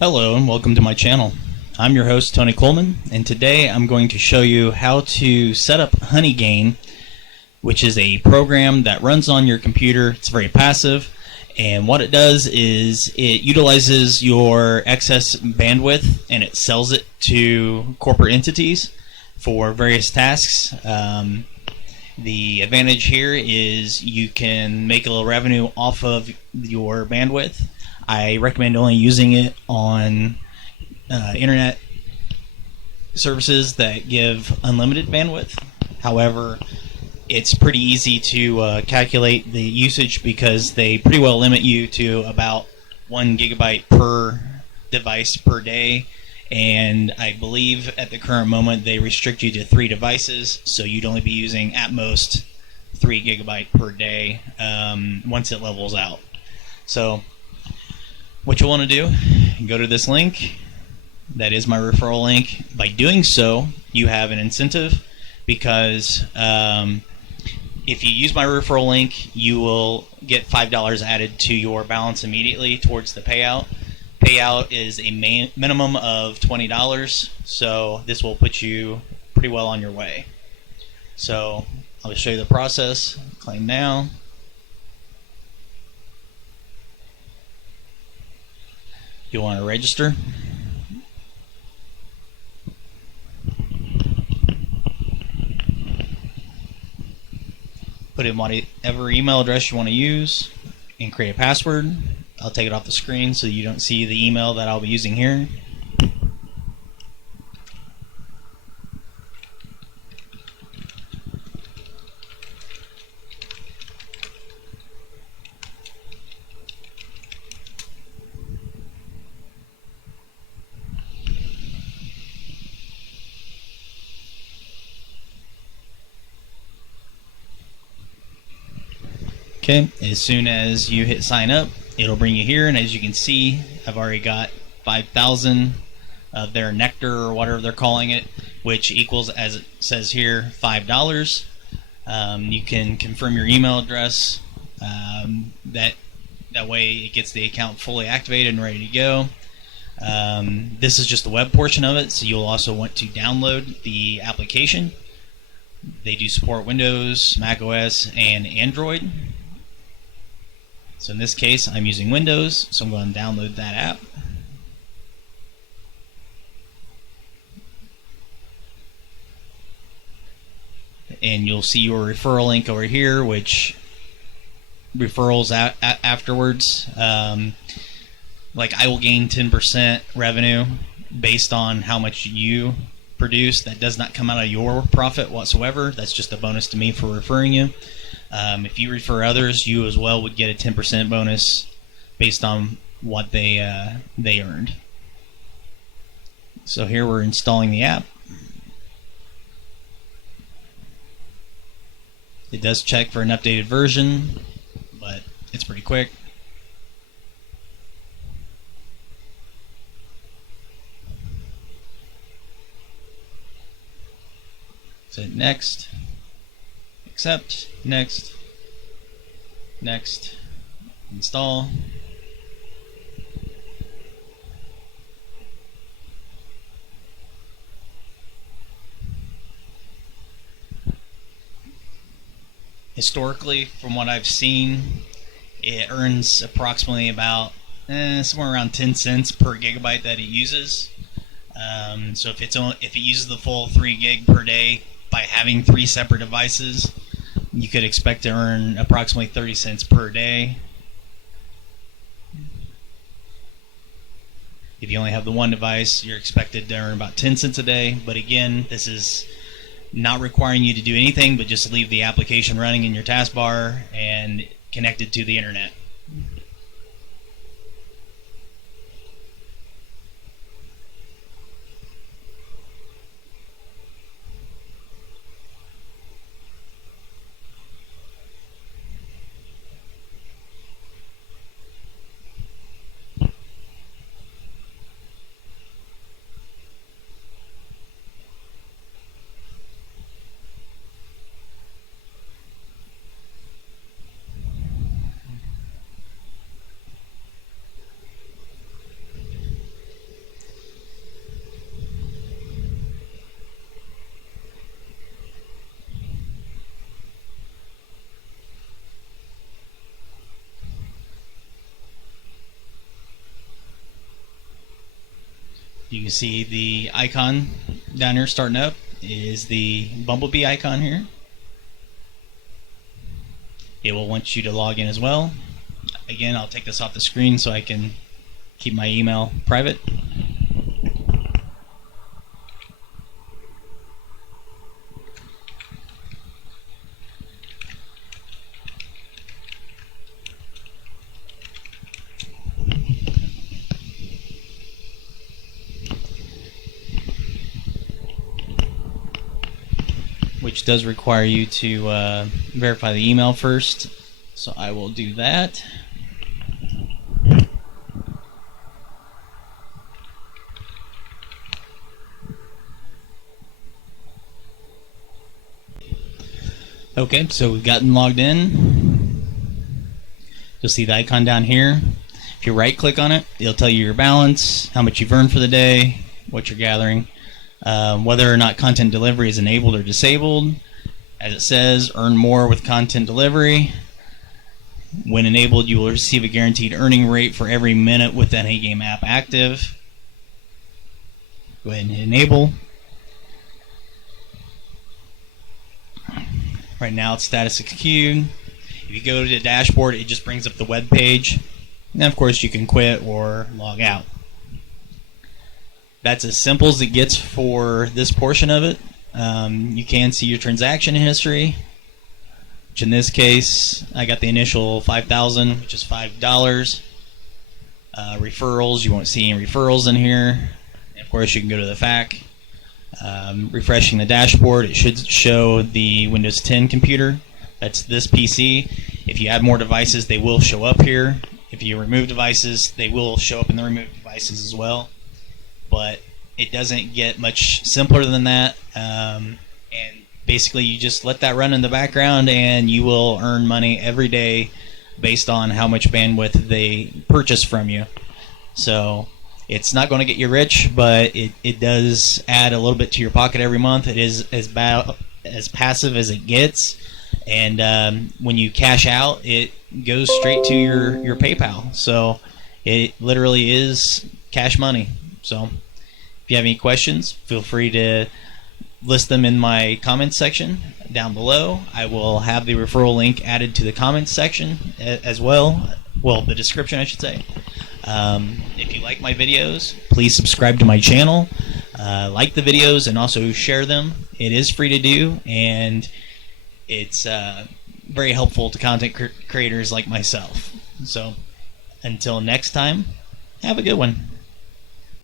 Hello and welcome to my channel. I'm your host Tony Coleman, and today I'm going to show you how to set up Honeygain, which is a program that runs on your computer. It's very passive, and what it does is it utilizes your excess bandwidth and it sells it to corporate entities for various tasks. The advantage here is you can make a little revenue off of your bandwidth. I recommend only using it on internet services that give unlimited bandwidth. However, it's pretty easy to calculate the usage because they pretty well limit you to about 1 gigabyte per device per day. And I believe at the current moment they restrict you to 3 devices, so you'd only be using at most 3 gigabyte per day once it levels out. So what you'll want to do, go to this link. That is my referral link. By doing so, you have an incentive because if you use my referral link, you will get $5 added to your balance immediately towards the payout. Payout is a minimum of $20, so this will put you pretty well on your way. So I'll just show you the process. Claim now. You'll want to register. Put in whatever email address you want to use and create a password. I'll take it off the screen so you don't see the email that I'll be using here. Okay, as soon as you hit sign up, it'll bring you here, and as you can see, I've already got 5,000 of their nectar or whatever they're calling it, which equals, as it says here, $5. You can confirm your email address. That way it gets the account fully activated and ready to go. This is just the web portion of it, so you'll also want to download the application. They do support Windows, Mac OS, and Android. So in this case, I'm using Windows, so I'm going to download that app. And you'll see your referral link over here, which referrals afterwards. Like I will gain 10% revenue based on how much you produce. That does not come out of your profit whatsoever. That's just a bonus to me for referring you. If you refer others, you as well would get a 10% bonus based on what they earned. So here we're installing the app. It does check for an updated version, but it's pretty quick. So next, accept, next, next, install. Historically, from what I've seen, it earns approximately about somewhere around 10 cents per gigabyte that it uses. So if it uses the full 3 gig per day by having 3 separate devices, you could expect to earn approximately 30 cents per day. If you only have the one device, you're expected to earn about 10 cents a day. But again, this is not requiring you to do anything but just leave the application running in your taskbar and connected to the internet. You can see the icon down here starting up is the bumblebee icon here. It will want you to log in as well. Again, I'll take this off the screen so I can keep my email private. Which does require you to verify the email first, so I will do that. Okay, so we've gotten logged in. You'll see the icon down here. If you right click on it, it'll tell you your balance, how much you've earned for the day, what you're gathering. Whether or not content delivery is enabled or disabled. As it says, earn more with content delivery. When enabled, you will receive a guaranteed earning rate for every minute with the Honeygain app active. Go ahead and hit enable. Right now it's status queued. If you go to the dashboard, it just brings up the web page. And of course you can quit or log out. That's as simple as it gets for this portion of it. You can see your transaction history, which in this case, I got the initial $5,000, which is $5. Referrals, you won't see any referrals in here. And of course, you can go to the FAQ. Refreshing the dashboard, it should show the Windows 10 computer. That's this PC. If you add more devices, they will show up here. If you remove devices, they will show up in the removed devices as well. But it doesn't get much simpler than that, and basically you just let that run in the background and you will earn money every day based on how much bandwidth they purchase from you. So it's not going to get you rich, but it does add a little bit to your pocket every month. It is as passive as it gets, and when you cash out, it goes straight to your PayPal. So it literally is cash money. So if you have any questions, feel free to list them in my comments section down below. I will have the referral link added to the comments section as well. Well, the description, I should say. If you like my videos, please subscribe to my channel. Like the videos and also share them. It is free to do, and it's very helpful to content creators like myself. So until next time, have a good one.